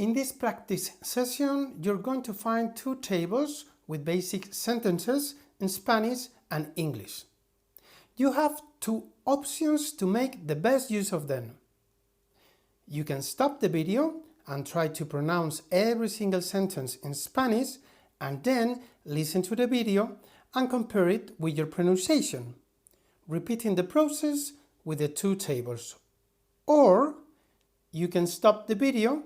In this practice session, you're going to find two tables with basic sentences in Spanish and English. You have two options to make the best use of them. You can stop the video and try to pronounce every single sentence in Spanish and then listen to the video and compare it with your pronunciation, repeating the process with the two tables. Or you can stop the video,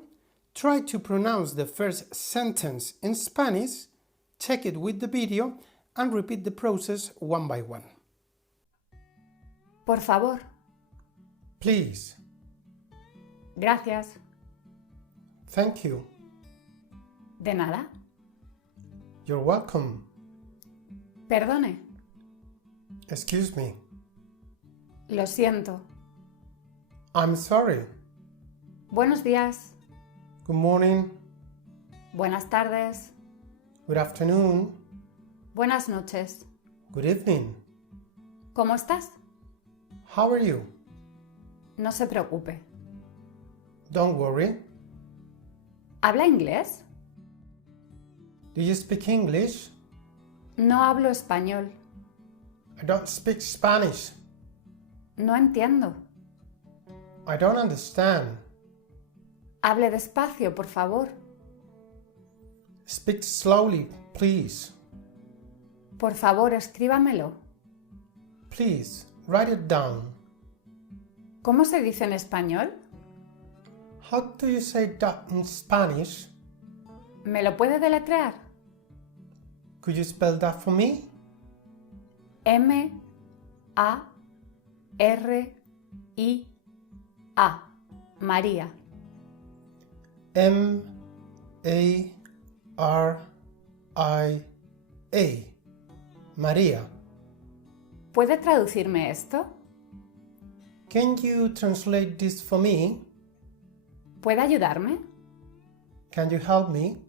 try to pronounce the first sentence in Spanish, check it with the video, and repeat the process one by one. Por favor. Please. Gracias. Thank you. De nada. You're welcome. Perdone. Excuse me. Lo siento. I'm sorry. Buenos días. Good morning. Buenas tardes. Good afternoon. Buenas noches. Good evening. ¿Cómo estás? How are you? No se preocupe. Don't worry. ¿Habla inglés? Do you speak English? No hablo español. I don't speak Spanish. No entiendo. I don't understand. Hable despacio, por favor. Speak slowly, please. Por favor, escríbamelo. Please, write it down. ¿Cómo se dice en español? How do you say that in Spanish? ¿Me lo puede deletrear? Could you spell that for me? M-A-R-I-A. María. M-A-R-I-A. María. ¿Puede traducirme esto? Can you translate this for me? ¿Puede ayudarme? Can you help me?